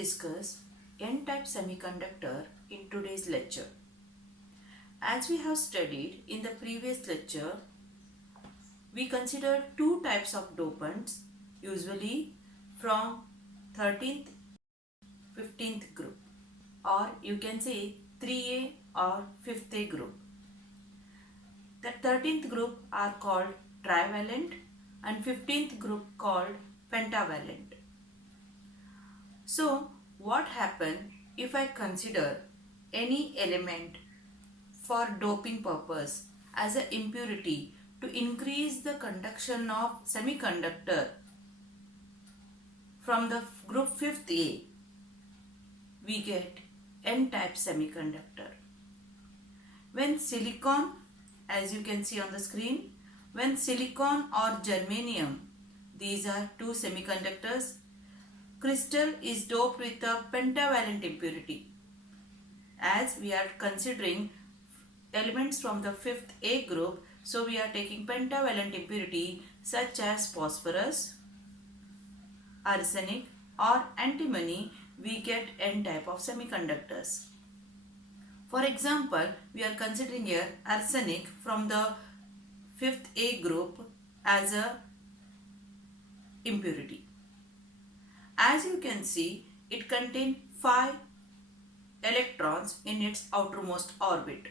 discuss N-type semiconductor in today's lecture. As we have studied in the previous lecture, we considered two types of dopants, usually from 13th 15th group, or you can say 3A or 5th A group. The 13th group are called trivalent and 15th group called pentavalent. So what happens if I consider any element for doping purpose as an impurity to increase the conduction of semiconductor from the group 5th A, we get N-type semiconductor. When silicon, as you can see on the screen, when silicon or germanium, these are two semiconductors, crystal is doped with a pentavalent impurity. As we are considering elements from the 5th A group, so we are taking pentavalent impurity such as phosphorus, arsenic or antimony, we get N type of semiconductors. For example, we are considering here arsenic from the 5th A group as a impurity. As you can see, it contains 5 electrons in its outermost orbit.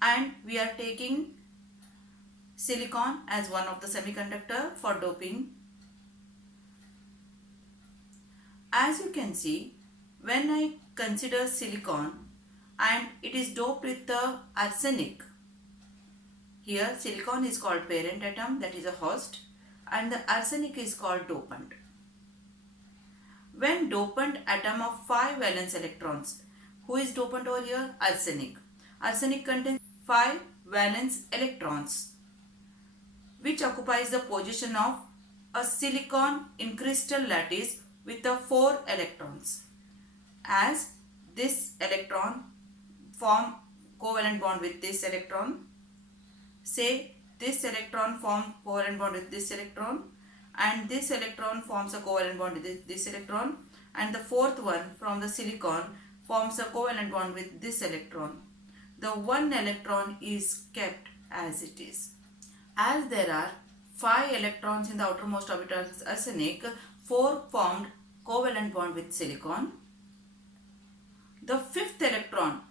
And we are taking silicon as one of the semiconductor for doping. As you can see, when I consider silicon and it is doped with the arsenic, here silicon is called parent atom, that is a host, and the arsenic is called dopant. When dopant atom of 5 valence electrons, who is dopant over here? Arsenic. Arsenic contains 5 valence electrons, which occupies the position of a silicon in crystal lattice with the 4 electrons. As this electron form covalent bond with this electron, say this electron form covalent bond with this electron, and this electron forms a covalent bond with this electron, and the fourth one from the silicon forms a covalent bond with this electron. The one electron is kept as it is. As there are 5 electrons in the outermost orbital of arsenic, 4 formed covalent bond with silicon. The fifth electron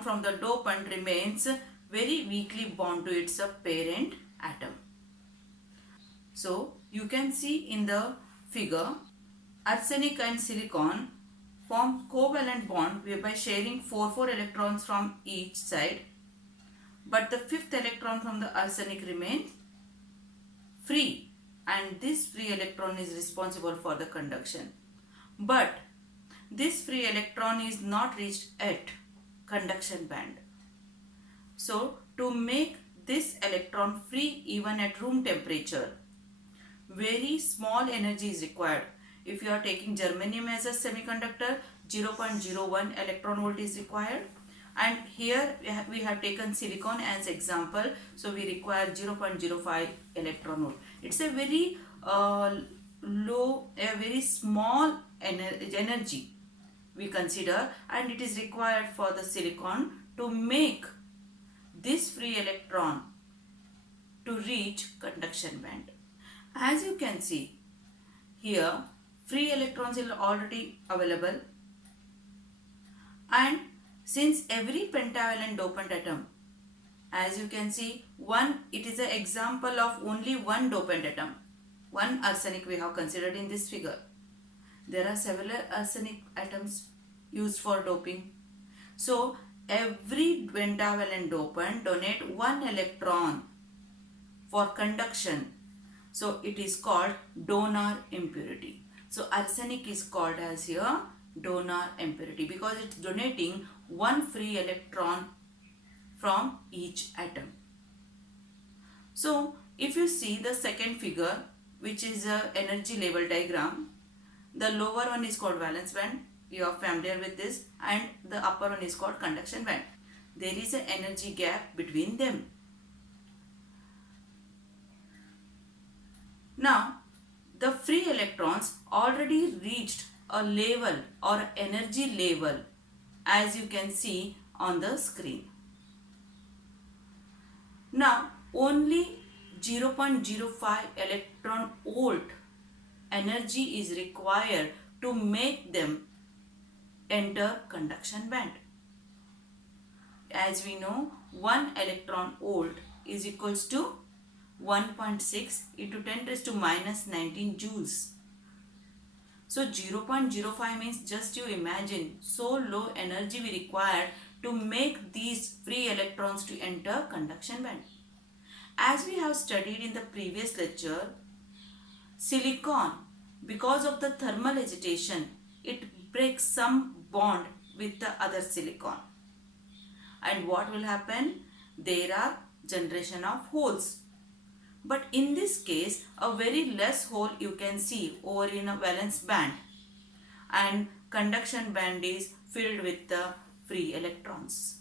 from the dopant remains very weakly bound to its parent atom. So you can see in the figure, arsenic and silicon form covalent bond whereby sharing 4 electrons from each side, but the fifth electron from the arsenic remains free, and this free electron is responsible for the conduction. But this free electron is not reached at conduction band. So to make this electron free even at room temperature, very small energy is required. If you are taking germanium as a semiconductor, 0.01 electron volt is required. And here we have taken silicon as example, so we require 0.05 electron volt. It's a very very small energy we consider, and it is required for the silicon to make this free electron to reach conduction band. As you can see here, free electrons are already available, and since every pentavalent dopant atom, as you can see, it is an example of only one dopant atom. One arsenic we have considered in this figure. There are several arsenic atoms used for doping. So every pentavalent dopant donates 1 electron for conduction. So it is called donor impurity. So arsenic is called as here donor impurity because it's donating 1 free electron from each atom. So if you see the second figure, which is a energy level diagram, the lower one is called valence band, you are familiar with this, and the upper one is called conduction band. There is an energy gap between them. Now the free electrons already reached a level or energy level, as you can see on the screen. Now only 0.05 electron volt energy is required to make them enter conduction band. As we know, 1 electron volt is equals to 1.6 into 10 raised to minus 19 joules. So 0.05 means, just you imagine, so low energy we require to make these free electrons to enter conduction band. As we have studied in the previous lecture, silicon, because of the thermal agitation, it breaks some bond with the other silicon. And what will happen? There are generation of holes. But in this case, a very less hole you can see over in a valence band, and conduction band is filled with the free electrons.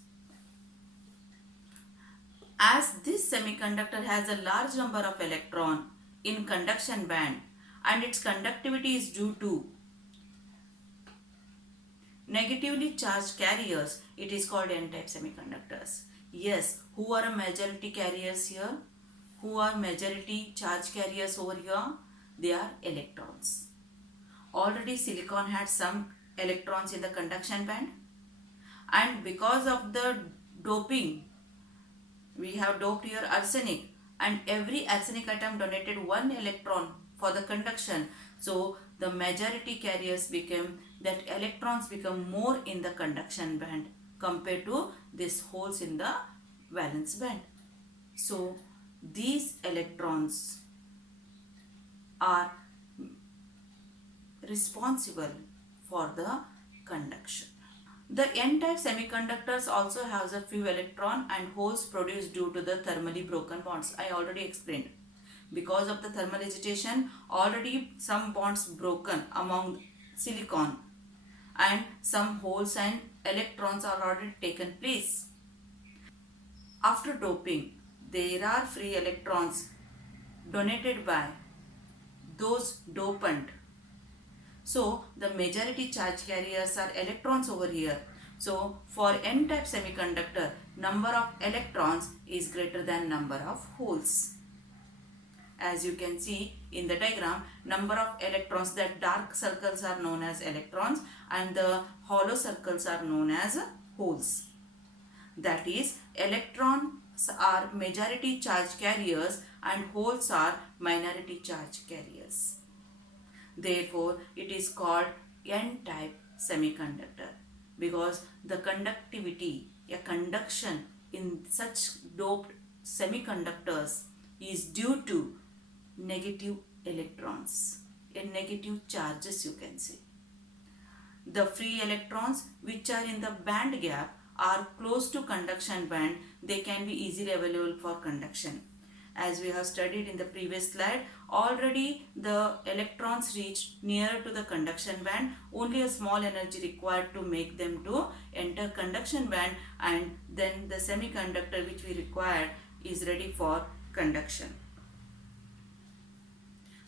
As this semiconductor has a large number of electrons in conduction band and its conductivity is due to negatively charged carriers, it is called n-type semiconductors. Yes, who are majority carriers here? Who are majority charge carriers over here? They are electrons. Already silicon had some electrons in the conduction band, and because of the doping, we have doped here arsenic, and every arsenic atom donated 1 electron for the conduction. So the majority carriers became that electrons become more in the conduction band compared to these holes in the valence band. So these electrons are responsible for the conduction. The n-type semiconductors also has a few electron and holes produced due to the thermally broken bonds. I already explained. Because of the thermal agitation, already some bonds broken among silicon, and some holes and electrons are already taken place. After doping, there are free electrons donated by those dopant. So the majority charge carriers are electrons over here. So for n-type semiconductor, number of electrons is greater than number of holes. As you can see in the diagram, number of electrons, that dark circles are known as electrons and the hollow circles are known as holes. That is, electrons are majority charge carriers and holes are minority charge carriers. Therefore, it is called n-type semiconductor because the conductivity, a conduction in such doped semiconductors is due to negative electrons, a negative charges you can say. The free electrons which are in the band gap are close to conduction band, they can be easily available for conduction. As we have studied in the previous slide, already the electrons reach nearer to the conduction band, only a small energy required to make them to enter conduction band, and then the semiconductor which we require is ready for conduction.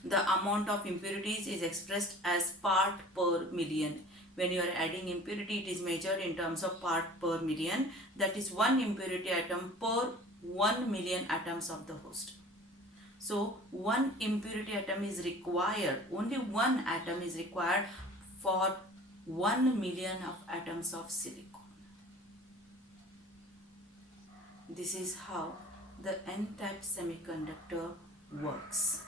The amount of impurities is expressed as part per million. When you are adding impurity, it is measured in terms of part per million. That is 1 impurity atom per 1 million atoms of the host. So 1 impurity atom is required, only 1 atom is required for 1 million of atoms of silicon. This is how the n-type semiconductor works.